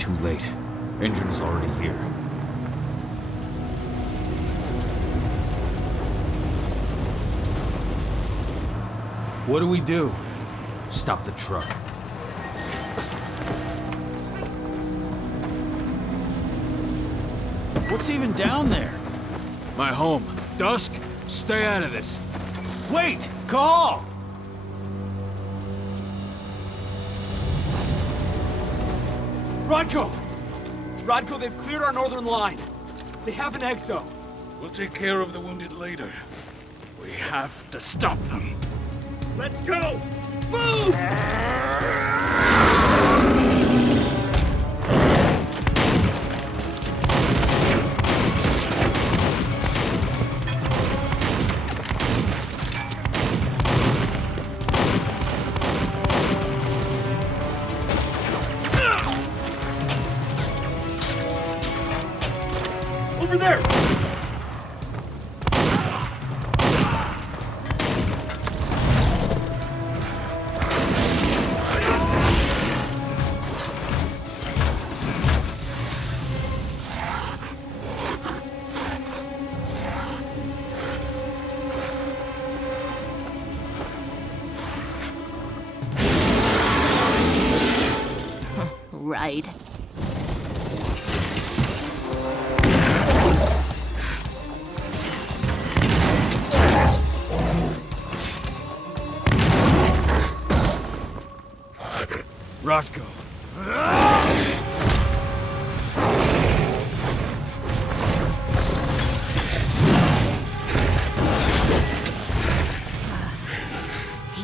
too late. Engine is already here. What do we do? Stop the truck. What's even down there? My home. Dusk, stay out of this. Wait! Call! Rodko! Rodko, they've cleared our northern line. They have an exo. We'll take care of the wounded later. We have to stop them. Let's go! Move! Over there! Right. Rodko.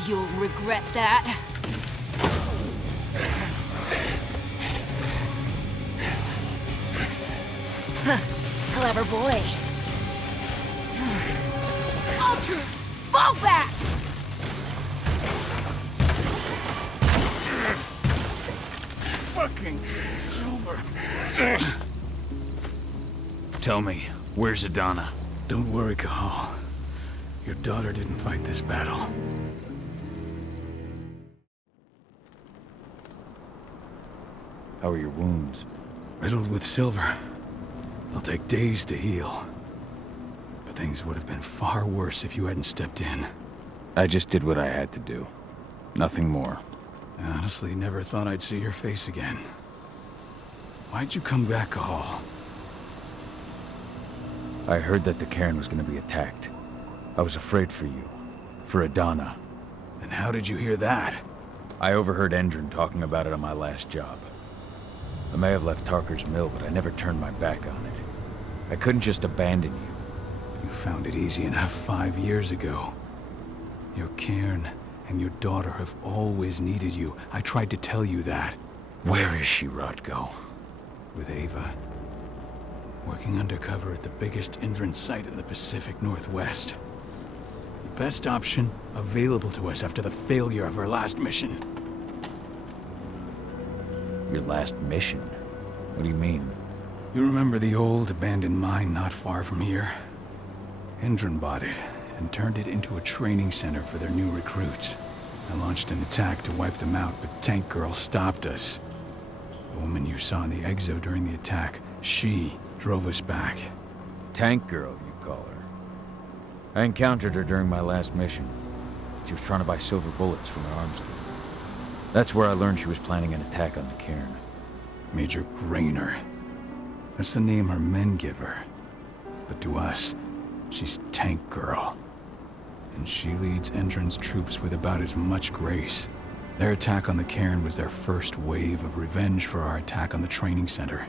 You'll regret that. Clever boy. Ultra, fall back! Fucking Silver. Tell me, where's Adana? Don't worry, Cahal. Your daughter didn't fight this battle. How are your wounds? Riddled with silver. They'll take days to heal. But things would have been far worse if you hadn't stepped in. I just did what I had to do. Nothing more. I honestly never thought I'd see your face again. Why'd you come back, Cahal? I heard that the cairn was gonna be attacked. I was afraid for you. For Adana. And how did you hear that? I overheard Endron talking about it on my last job. I may have left Tarker's mill, but I never turned my back on it. I couldn't just abandon you. You found it easy enough 5 years ago. Your cairn and your daughter have always needed you. I tried to tell you that. Where is she, Rodko? With Ava. Working undercover at the biggest Indran site in the Pacific Northwest. The best option available to us after the failure of our last mission. Your last mission? What do you mean? You remember the old abandoned mine not far from here? Indran bought it and turned it into a training center for their new recruits. I launched an attack to wipe them out, but Tank Girl stopped us. The woman you saw in the exo during the attack, she drove us back. Tank Girl, you call her. I encountered her during my last mission. She was trying to buy silver bullets from her arms dealer. That's where I learned she was planning an attack on the cairn. Major Grainer. That's the name her men give her. But to us, she's Tank Girl. And she leads Endron's troops with about as much grace. Their attack on the cairn was their first wave of revenge for our attack on the training center.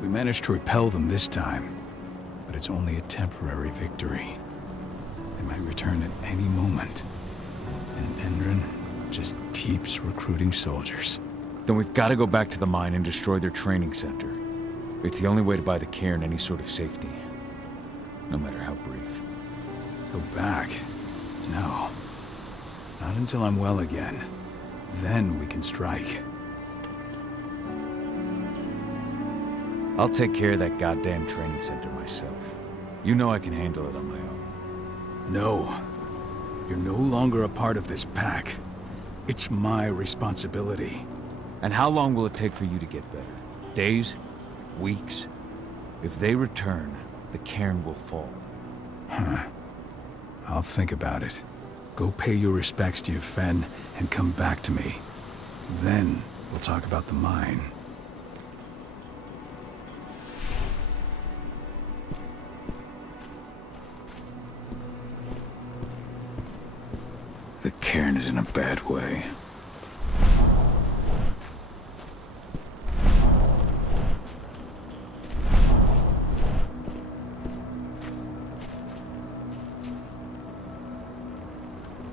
We managed to repel them this time, but it's only a temporary victory. They might return at any moment. And Endron just keeps recruiting soldiers. Then we've got to go back to the mine and destroy their training center. It's the only way to buy the cairn any sort of safety. No matter how brief. Go back? No. Not until I'm well again. Then we can strike. I'll take care of that goddamn training center myself. You know I can handle it on my own. No. You're no longer a part of this pack. It's my responsibility. And how long will it take for you to get better? Days? Weeks? If they return, the cairn will fall. I'll think about it. Go pay your respects to your Fen and come back to me. Then we'll talk about the mine. The cairn is in a bad way.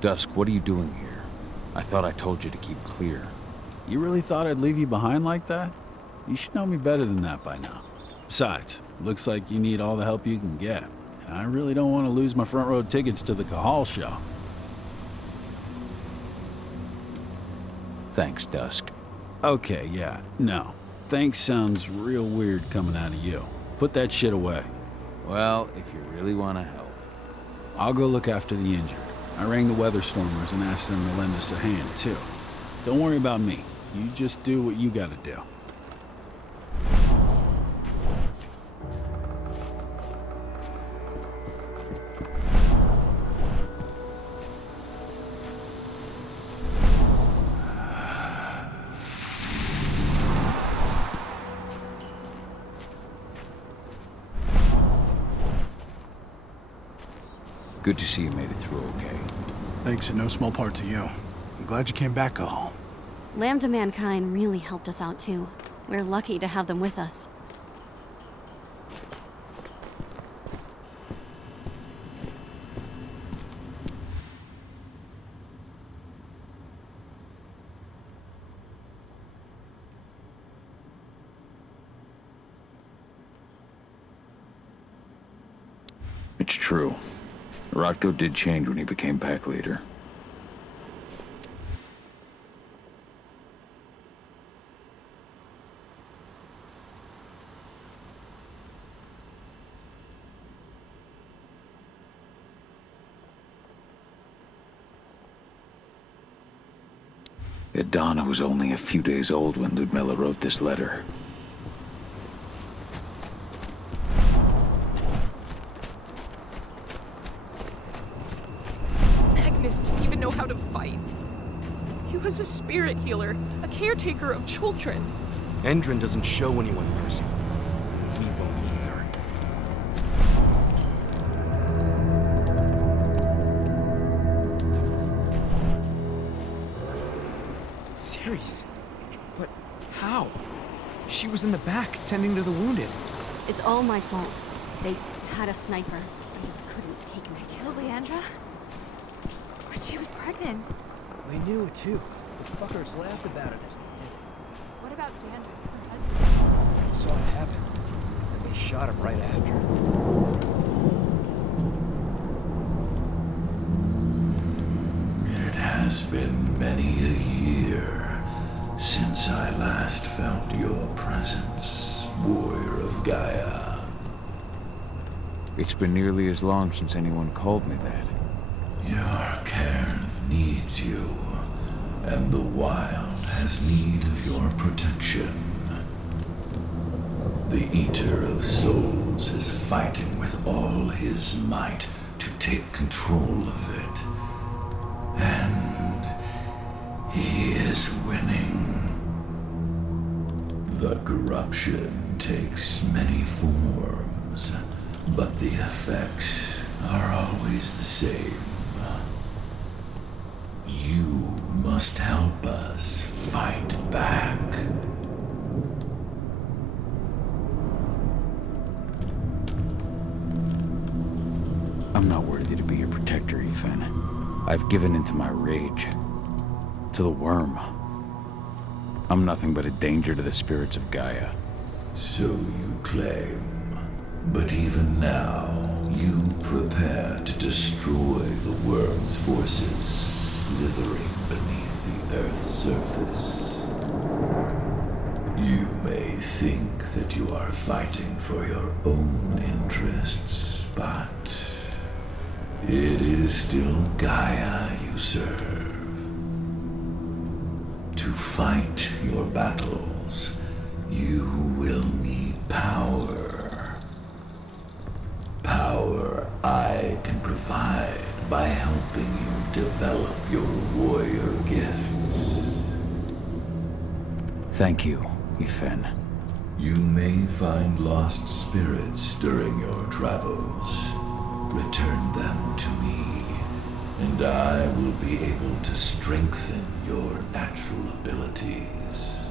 Dusk, what are you doing here? I thought I told you to keep clear. You really thought I'd leave you behind like that? You should know me better than that by now. Besides, looks like you need all the help you can get. And I really don't want to lose my front row tickets to the Cahal show. Thanks, Dusk. Okay, yeah, no. Thanks sounds real weird coming out of you. Put that shit away. Well, if you really want to help. I'll go look after the injured. I rang the weather stormers and asked them to lend us a hand, too. Don't worry about me. You just do what you gotta do. Good to see you made it through okay. Thanks in no small part to you. I'm glad you came back, Cahal. Lambda Mankind really helped us out too. We're lucky to have them with us. It's true. Rodko did change when he became pack leader. Donna was only a few days old when Ludmilla wrote this letter. Magnus didn't even know how to fight. He was a spirit healer, a caretaker of children. Endrin doesn't show anyone mercy. We won't either. Ceres? But how? She was in the back, tending to the wounded. It's all my fault. They had a sniper. I just couldn't take my kill. Kill Leandra? But she was pregnant. They knew it too. The fuckers laughed about it as they did it. What about Xander, her husband? They saw it happen, and they shot him right after. It has been many a year since I last felt your presence, warrior of Gaia. It's been nearly as long since anyone called me that. Your cairn needs you, and the wild has need of your protection. The Eater of Souls is fighting with all his might to take control of it. And he is winning. The corruption takes many forms, but the effects are always the same. You must help us fight back. I'm not worthy to be your protector, Ethan. I've given into my rage. To the worm. I'm nothing but a danger to the spirits of Gaia. So you claim. But even now, you prepare to destroy the worm's forces slithering beneath the Earth's surface. You may think that you are fighting for your own interests, but it is still Gaia you serve. To fight your battles, You will need power. Power I can provide by helping you develop your warrior gifts. Thank you, Ifen. You may find lost spirits during your travels. Return them to me, and I will be able to strengthen your natural abilities.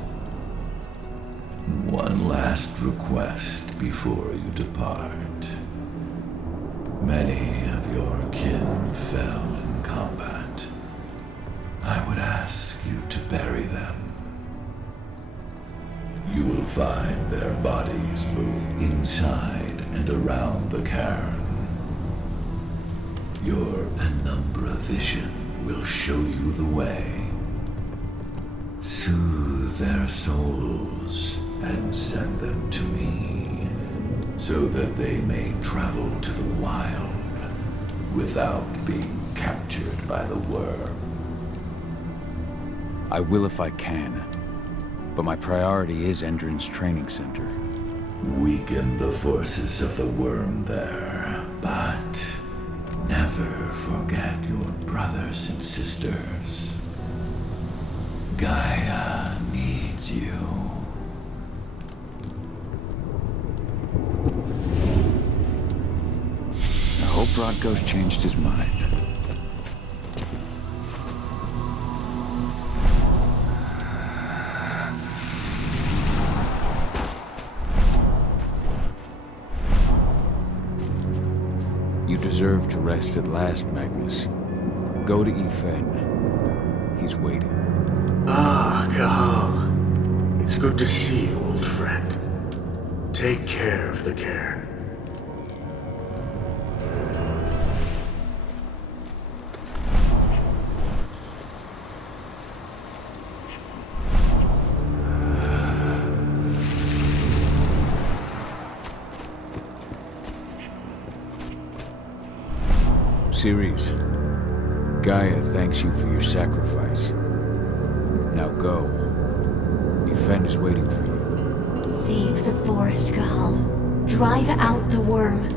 One last request before you depart. Many of your kin fell in combat. I would ask you to bury them. You will find their bodies both inside and around the cairn. Your penumbra vision will show you the way. Soothe their souls and send them to me, so that they may travel to the wild without being captured by the worm. I will if I can, but my priority is Endron's training center. Weaken the forces of the worm there, but never forget your brothers and sisters. Gaia needs you. I hope Rodko's changed his mind. You deserve to rest at last, Magnus. Go to Ifen. He's waiting. Ah, Cahal. It's good to see you, old friend. Take care of the cairn. Ceres, Gaia thanks you for your sacrifice. Now go. Ifen is waiting for you. Save the forest, Cahal. Drive out the worm.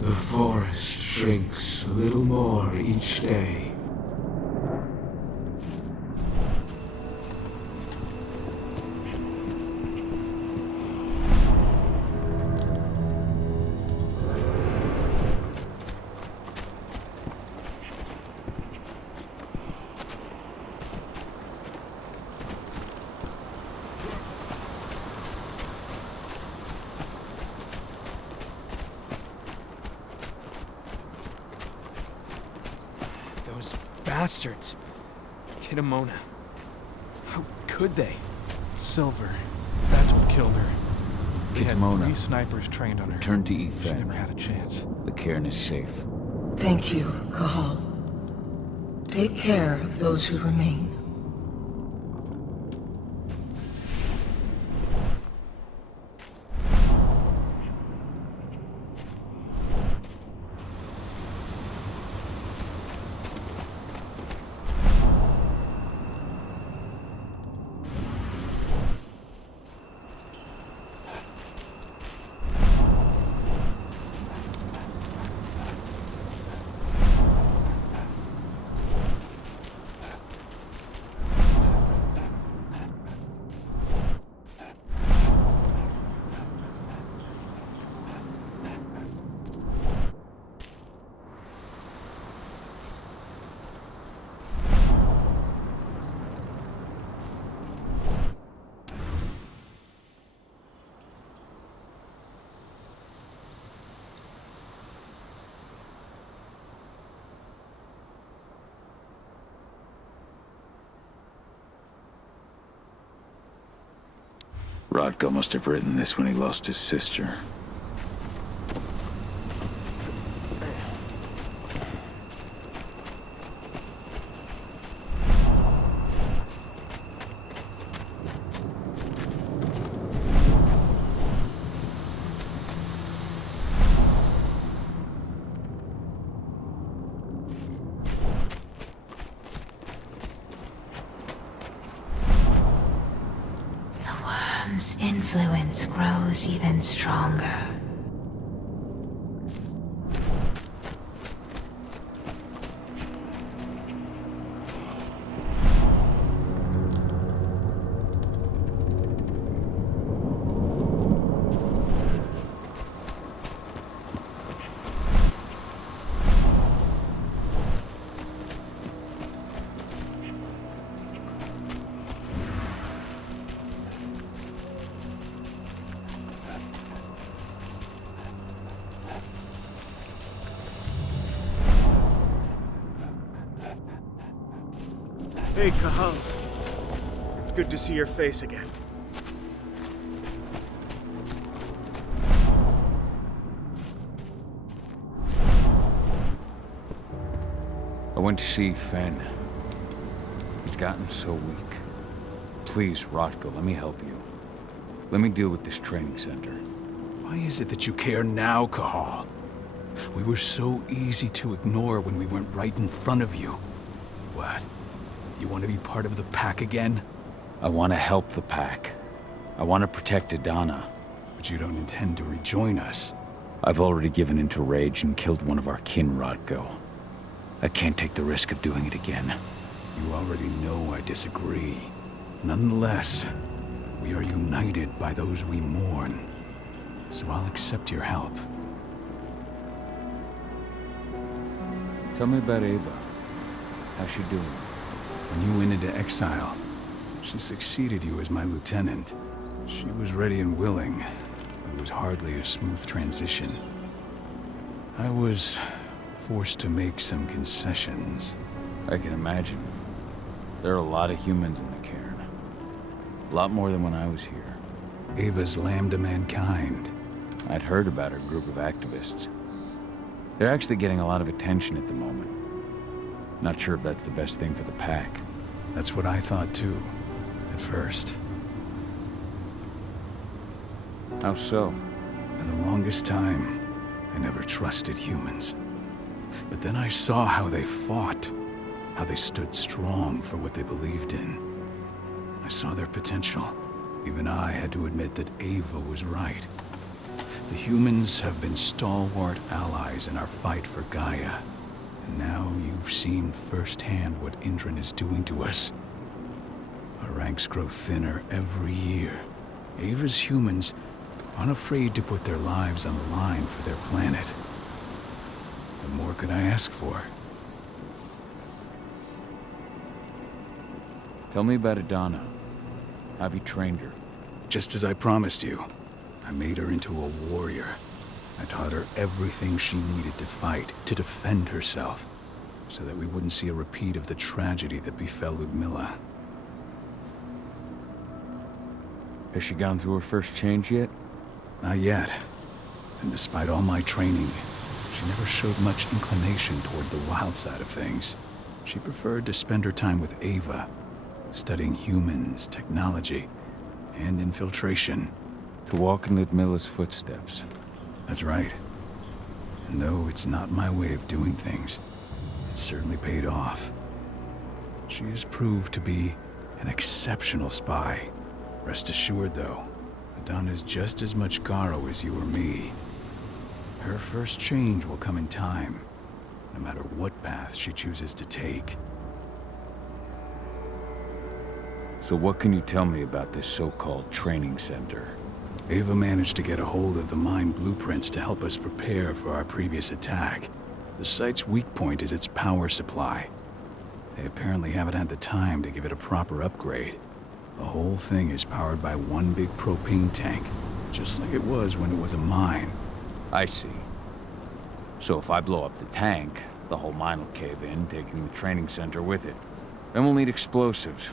The forest shrinks a little more each day. Those bastards. Kitamona. How could they? Silver. That's what killed her. We had Kitamona, 3 snipers trained on her. return to She never Ifen. had a chance. The cairn is safe. Thank you, Cahal. Take care of those who remain. Rodko must have written this when he lost his sister. Its influence grows even stronger. Hey, Cahal. It's good to see your face again. I went to see Fen. He's gotten so weak. Please, Rotko, let me help you. Let me deal with this training center. Why is it that you care now, Cahal? We were so easy to ignore when we went right in front of you. What? You want to be part of the pack again? I want to help the pack. I want to protect Adana. But you don't intend to rejoin us. I've already given in to rage and killed one of our kin, Rotko. I can't take the risk of doing it again. You already know I disagree. Nonetheless, we are united by those we mourn. So I'll accept your help. Tell me about Ava. How's she doing? When you went into exile, she succeeded you as my lieutenant. She was ready and willing, but it was hardly a smooth transition. I was forced to make some concessions. I can imagine. There are a lot of humans in the cairn. A lot more than when I was here. Ava's lamb to mankind. I'd heard about her group of activists. They're actually getting a lot of attention at the moment. Not sure if that's the best thing for the pack. That's what I thought too, at first. How so? For the longest time, I never trusted humans. But then I saw how they fought, how they stood strong for what they believed in. I saw their potential. Even I had to admit that Ava was right. The humans have been stalwart allies in our fight for Gaia. And now you've seen firsthand what Indran is doing to us. Our ranks grow thinner every year. Ava's humans aren't afraid to put their lives on the line for their planet. What more could I ask for? Tell me about Adana. How have you trained her? Just as I promised you, I made her into a warrior. I taught her everything she needed to fight, to defend herself, so that we wouldn't see a repeat of the tragedy that befell Ludmilla. Has she gone through her first change yet? Not yet. And despite all my training, she never showed much inclination toward the wild side of things. She preferred to spend her time with Ava, studying humans, technology, and infiltration. To walk in Ludmilla's footsteps. That's right. And though it's not my way of doing things, it's certainly paid off. She has proved to be an exceptional spy. Rest assured, though, Adana's just as much Garo as you or me. Her first change will come in time, no matter what path she chooses to take. So what can you tell me about this so-called training center? Ava managed to get a hold of the mine blueprints to help us prepare for our previous attack. The site's weak point is its power supply. They apparently haven't had the time to give it a proper upgrade. The whole thing is powered by one big propane tank, just like it was when it was a mine. I see. So if I blow up the tank, the whole mine will cave in, taking the training center with it. Then we'll need explosives.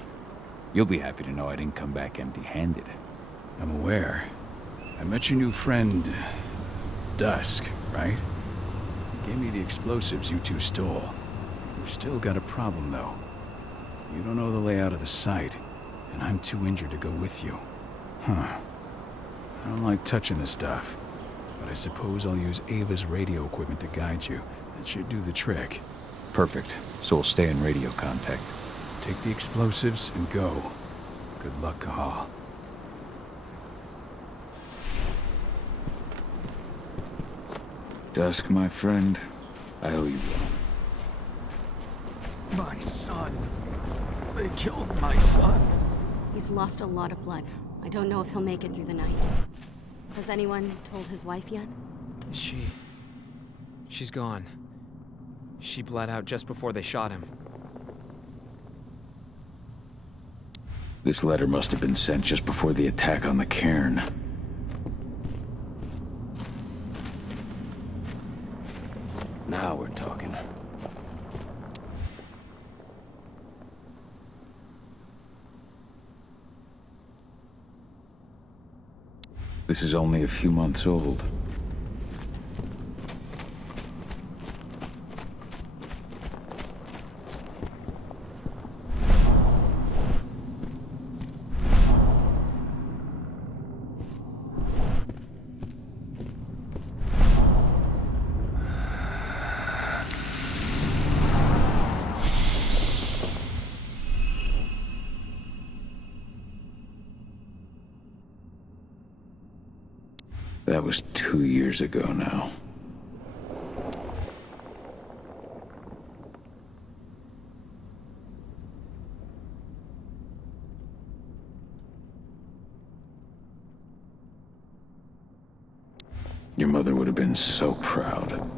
You'll be happy to know I didn't come back empty-handed. I'm aware. I met your new friend, Dusk, right? He gave me the explosives you two stole. We've still got a problem, though. You don't know the layout of the site, and I'm too injured to go with you. Huh. I don't like touching the stuff, but I suppose I'll use Ava's radio equipment to guide you. That should do the trick. Perfect. So we'll stay in radio contact. Take the explosives and go. Good luck, Cahal. Dusk, my friend, I owe you one. My son. They killed my son. He's lost a lot of blood. I don't know if he'll make it through the night. Has anyone told his wife yet? She's gone. She bled out just before they shot him. This letter must have been sent just before the attack on the cairn. Now we're talking. This is only a few months old. That was 2 years ago now. Your mother would have been so proud.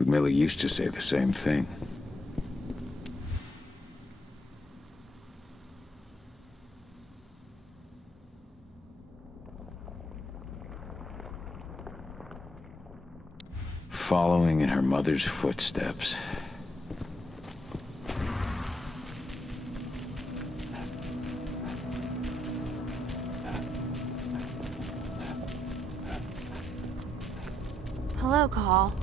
Millie used to say the same thing. Following in her mother's footsteps. Hello, Call.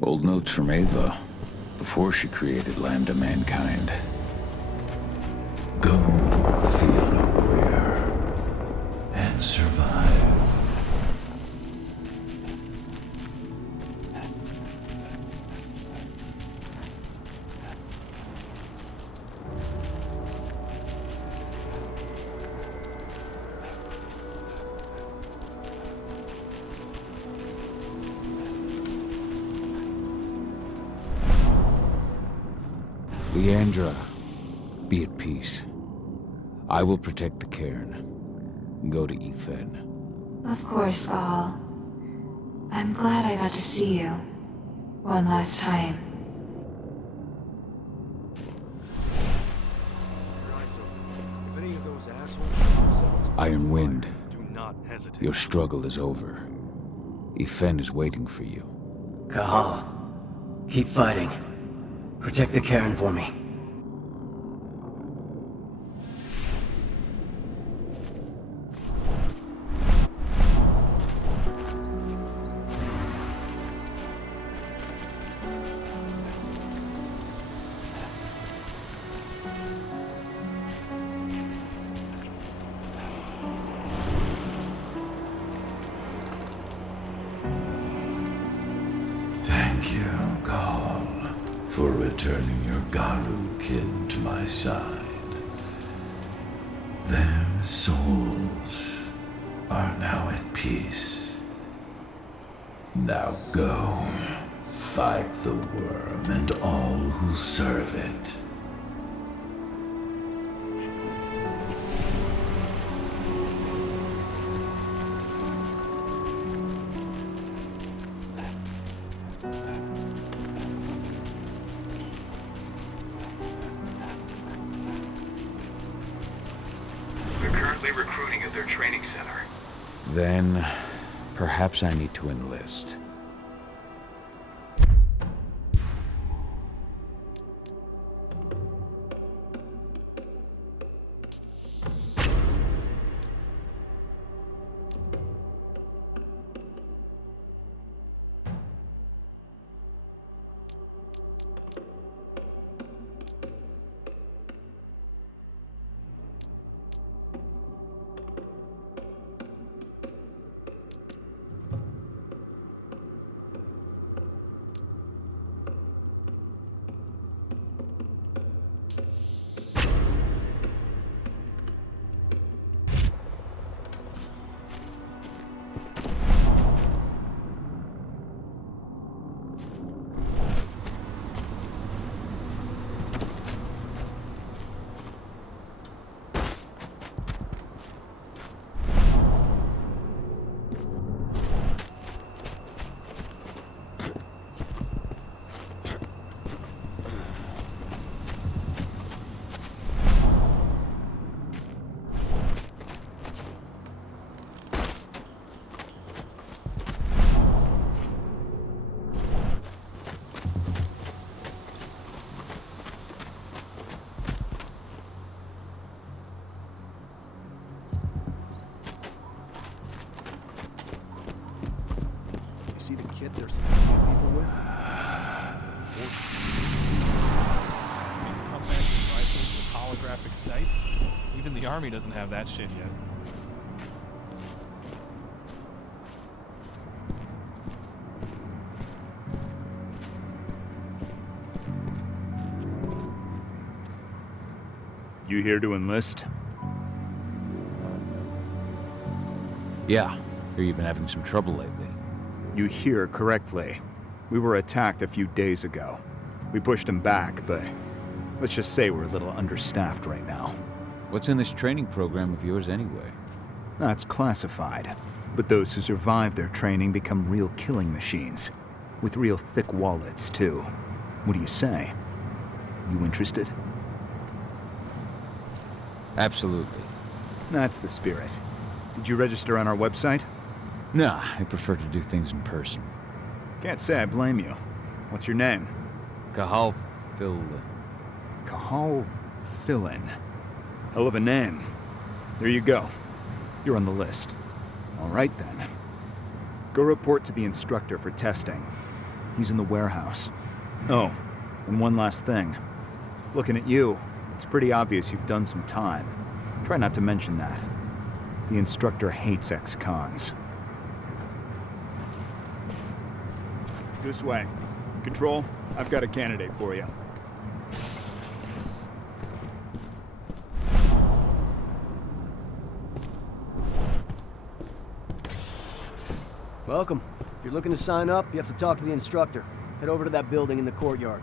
Old notes from Ava, before she created Lambda Mankind. Go, Fiona Weir, and survive. Leandra, be at peace. I will protect the cairn. Go to Ethan. Of course, Gal. I'm glad I got to see you. One last time. If any of those assholes show themselves, Iron Wind, do not hesitate. your struggle is over. Ethan is waiting for you. Cahal, keep fighting. Protect the cairn for me. Thank you, Gaul, for returning your Garu kin to my side. Their souls are now at peace. Now go, fight the worm and all who serve it. Recruiting at their training center. Then, perhaps I need to enlist. kit they're supplying people with? Pump action rifles with holographic sights? Even the army doesn't have that shit yet. You here to enlist? Yeah, hear you've been having some trouble lately. You hear correctly. We were attacked a few days ago. We pushed them back, but let's just say we're a little understaffed right now. What's in this training program of yours anyway? That's classified. But those who survive their training become real killing machines. With real thick wallets, too. What do you say? You interested? Absolutely. That's the spirit. Did you register on our website? Nah, I prefer to do things in person. Can't say I blame you. What's your name? Cahal Phil. Cahal Philin. Hell of a name. There you go. You're on the list. All right, then. Go report to the instructor for testing. He's in the warehouse. Oh, and one last thing. Looking at you, it's pretty obvious you've done some time. Try not to mention that. The instructor hates ex-cons. This way. Control, I've got a candidate for you. Welcome. If you're looking to sign up, you have to talk to the instructor. Head over to that building in the courtyard.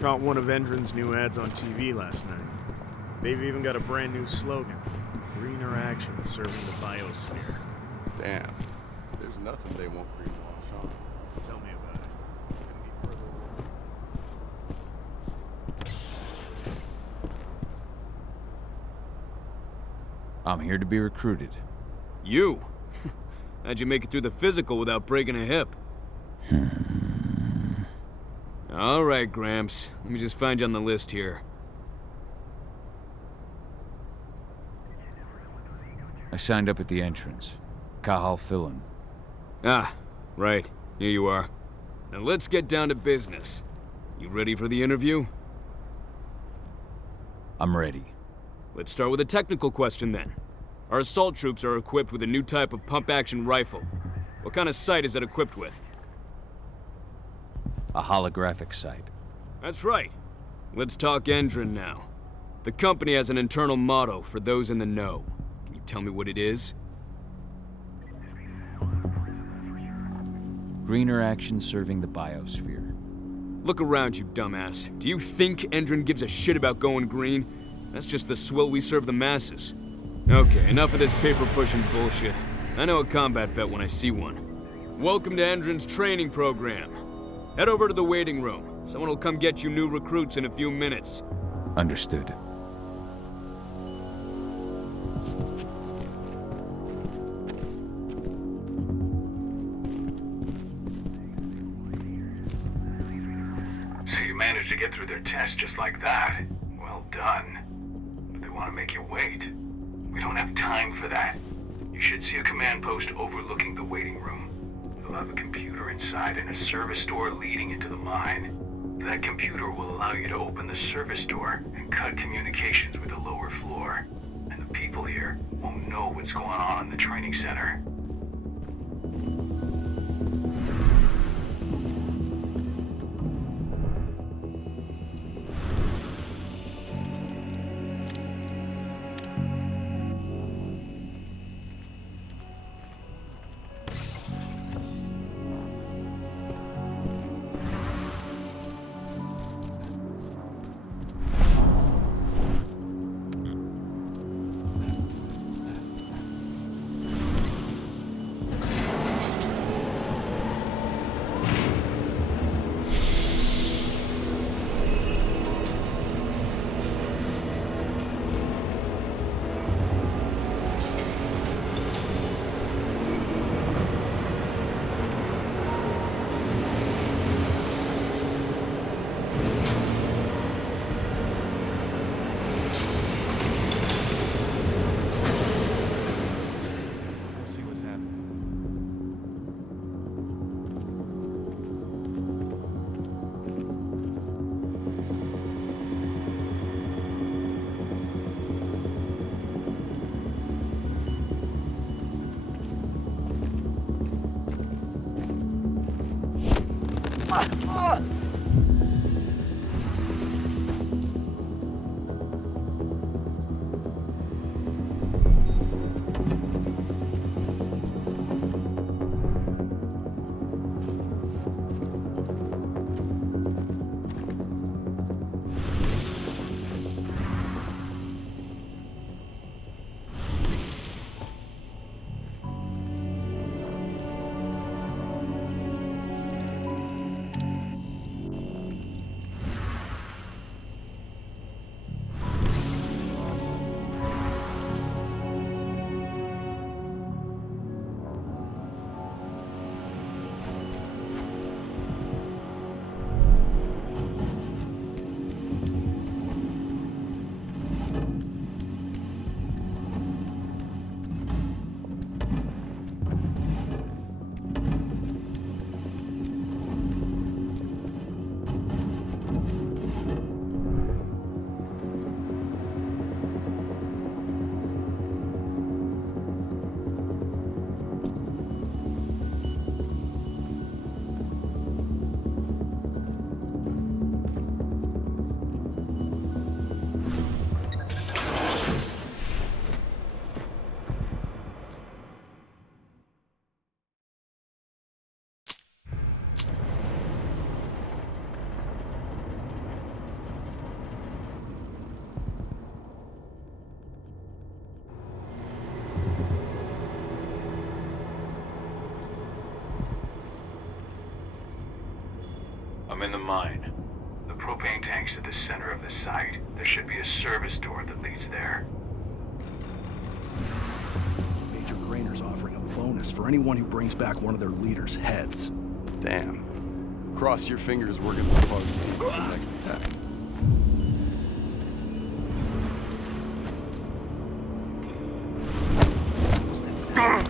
Caught one of Endron's new ads on TV last night. They've even got a brand new slogan. Greener action serving the biosphere. Damn. There's nothing they won't greenwash on. Tell me about it. I'm here to be recruited. You? How'd you make it through the physical without breaking a hip? All right, Gramps. Let me just find you on the list here. I signed up at the entrance. Cahal Philin. Ah, right. Here you are. Now let's get down to business. You ready for the interview? I'm ready. Let's start with a technical question then. Our assault troops are equipped with a new type of pump-action rifle. What kind of sight is it equipped with? A holographic sight. That's right. Let's talk Endron now. The company has an internal motto for those in the know. Can you tell me what it is? Greener action serving the biosphere. Look around you, dumbass. Do you think Endron gives a shit about going green? That's just the swill we serve the masses. Okay, enough of this paper-pushing bullshit. I know a combat vet when I see one. Welcome to Endron's training program. Head over to the waiting room. Someone will come get you new recruits in a few minutes. Understood. So you managed to get through their test just like that. Well done. But they want to make you wait. We don't have time for that. You should see a command post overlooking the waiting room. You'll have a computer inside and a service door leading into the mine. That computer will allow you to open the service door and cut communications with the lower floor. And the people here won't know what's going on in the training center. I'm in the mine. The propane tank's at the center of the site. There should be a service door that leads there. Major Grainer's offering a bonus for anyone who brings back one of their leaders' heads. Damn. Cross your fingers we're gonna be part of the team for the next attack. What's that sound?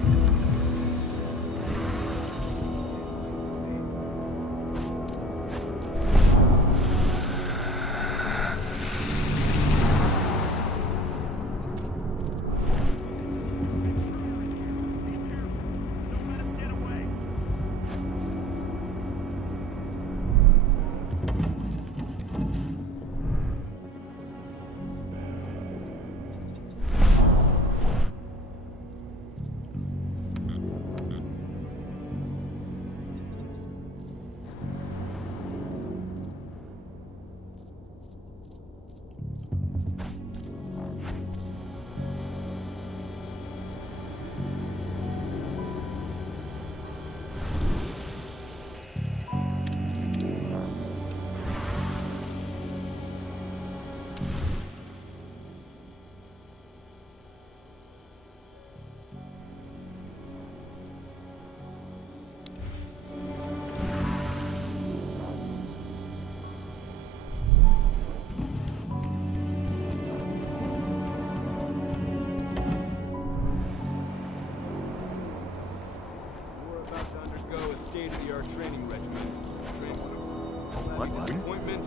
State-of-the-art training regimen. What? Appointment.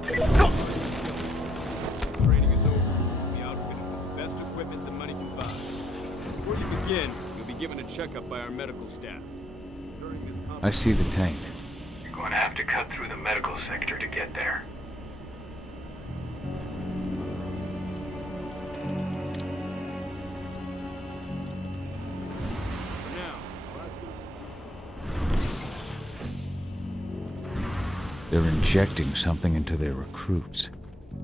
Training is over. You'll be outfitted with the best equipment the money can buy. Before you begin, you'll be given a checkup by our medical staff. I see the tank. You're going to have to cut through the medical sector to get there. They're injecting something into their recruits.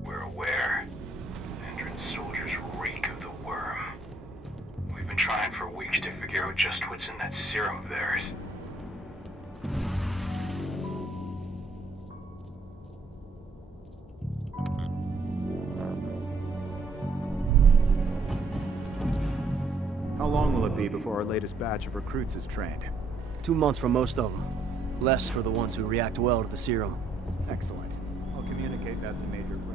We're aware. Endron's soldiers reek of the worm. We've been trying for weeks to figure out just what's in that serum of theirs. How long will it be before our latest batch of recruits is trained? 2 months for most of them. Less for the ones who react well to the serum. Excellent. I'll communicate that to Major Grainer.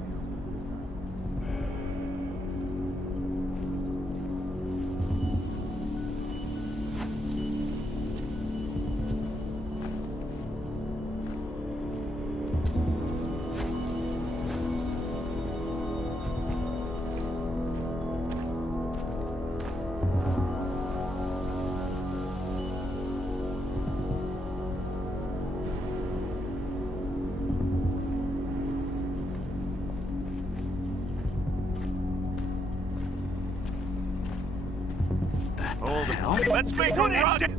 Let's make a run!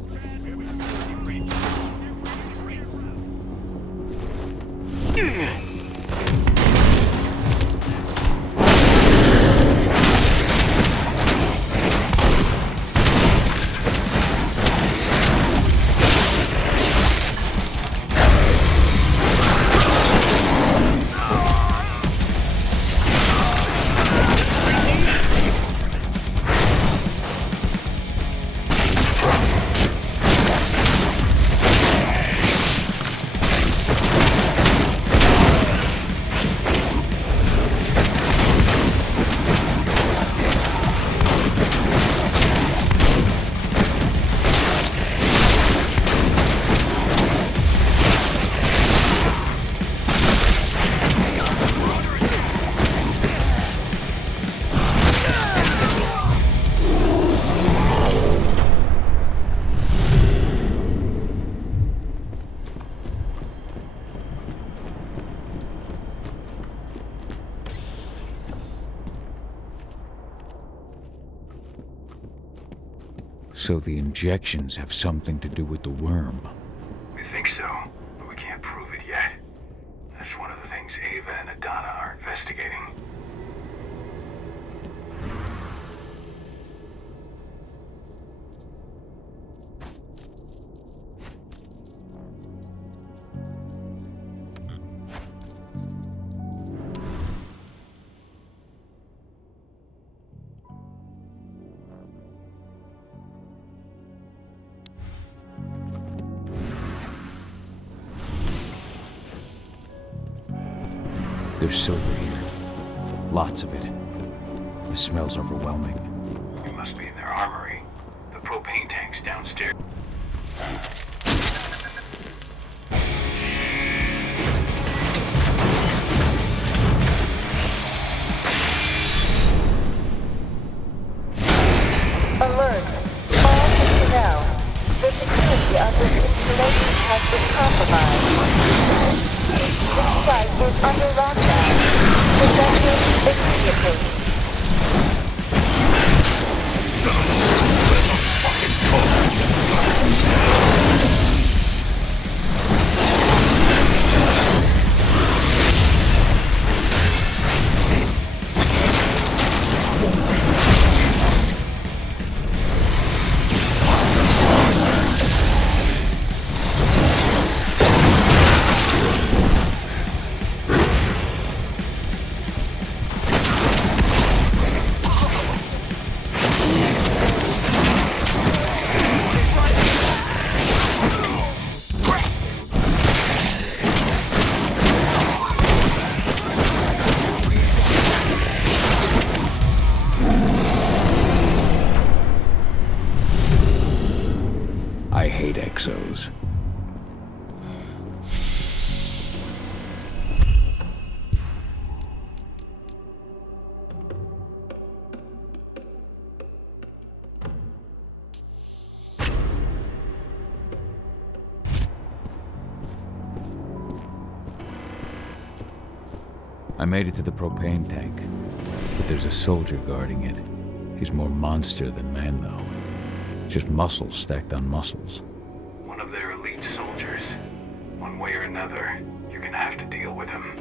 So the injections have something to do with the worm. We think so, but we can't prove it yet. That's one of the things Ava and Adana are investigating. There's silver here. Lots of it. The smell's overwhelming. You must be in their armory. The propane tank's downstairs. Alert! All personnel. The security of this installation has been compromised. This site is under lockdown. Evacuate immediately. I hate exos. I made it to the propane tank, but there's a soldier guarding it. He's more monster than man, though. Just muscles stacked on muscles. One of their elite soldiers. One way or another, you're gonna have to deal with him.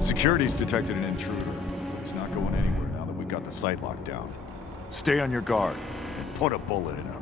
Security's detected an intruder. He's not going anywhere now that we got the site locked down. Stay on your guard and put a bullet in him.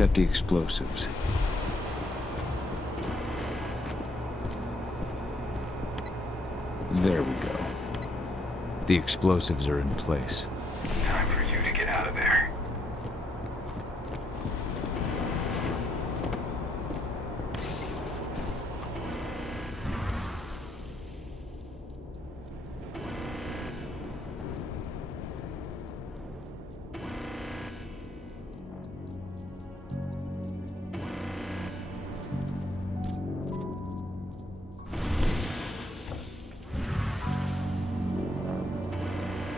set the explosives. There we go. The explosives are in place. Time for you to get out of there.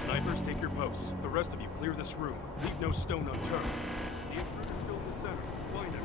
Snipers, take your posts. The rest of you, clear this room. Leave no stone unturned. The intruder's still in the center. Find him.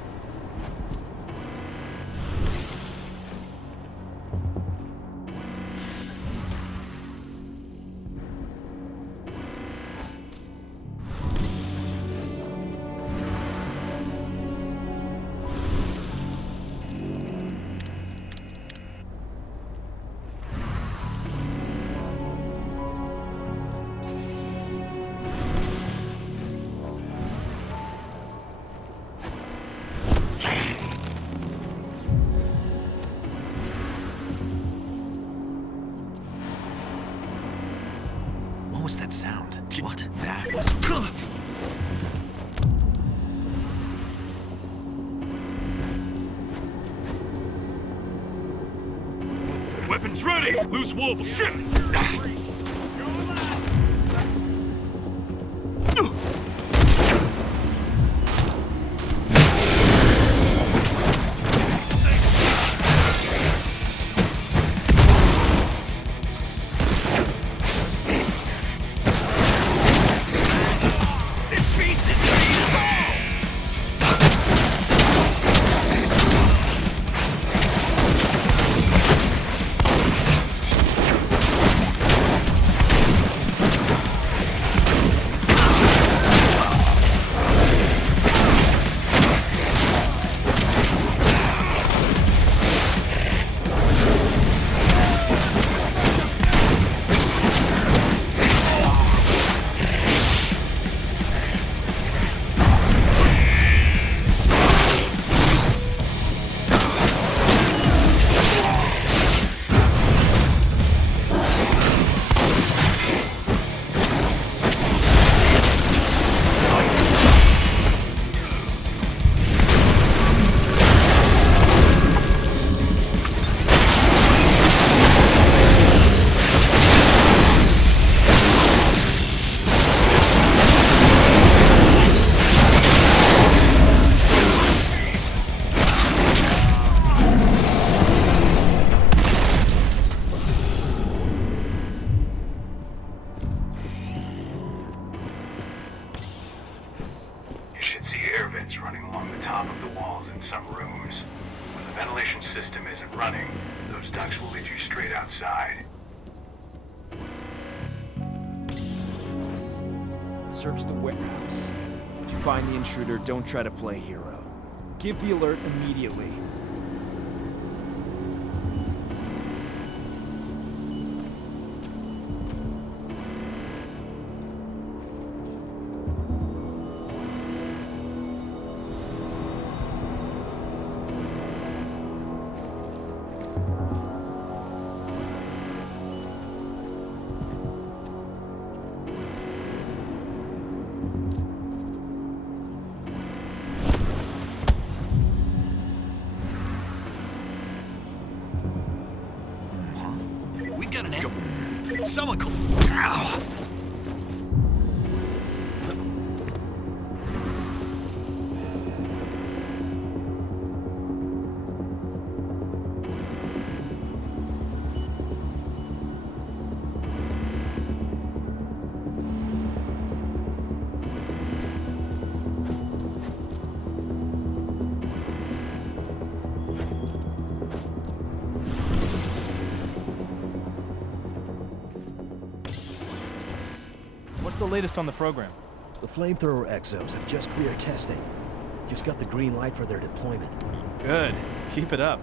What was that sound? What? That was... Weapons ready! Loose wolf! Shit! running along the top of the walls in some rooms. When the ventilation system isn't running, those ducts will lead you straight outside. Search the warehouse. If you find the intruder, don't try to play hero. Give the alert immediately. Someone call. Ow! What's the latest on the program? The flamethrower exos have just cleared testing. Just got the green light for their deployment. Good. Keep it up.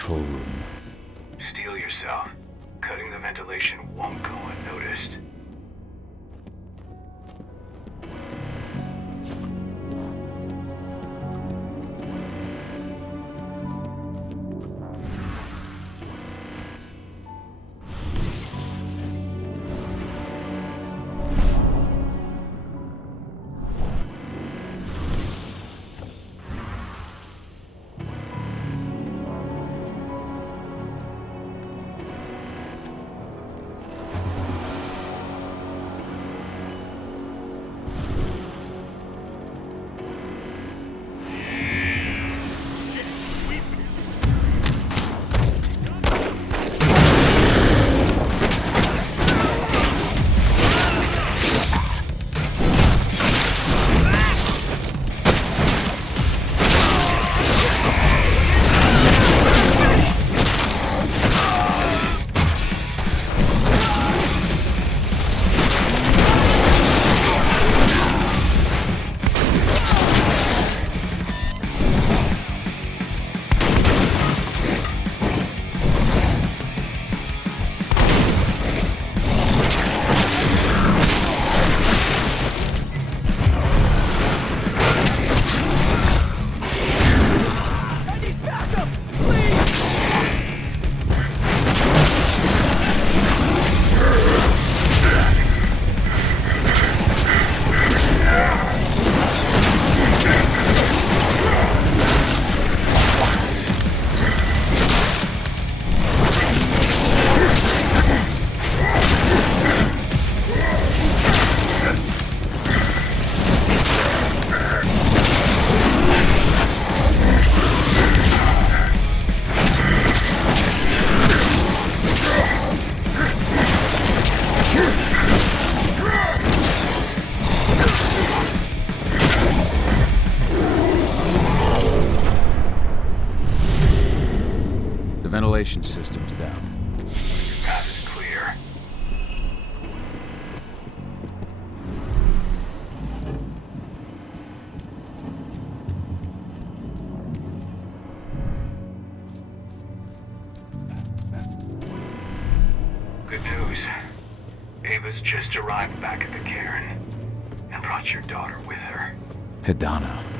control room. Steel yourself. Cutting the ventilation won't go unnoticed. Ventilation system's down. Path is clear. Good news. Ava's just arrived back at the cairn and brought your daughter with her. Hidana.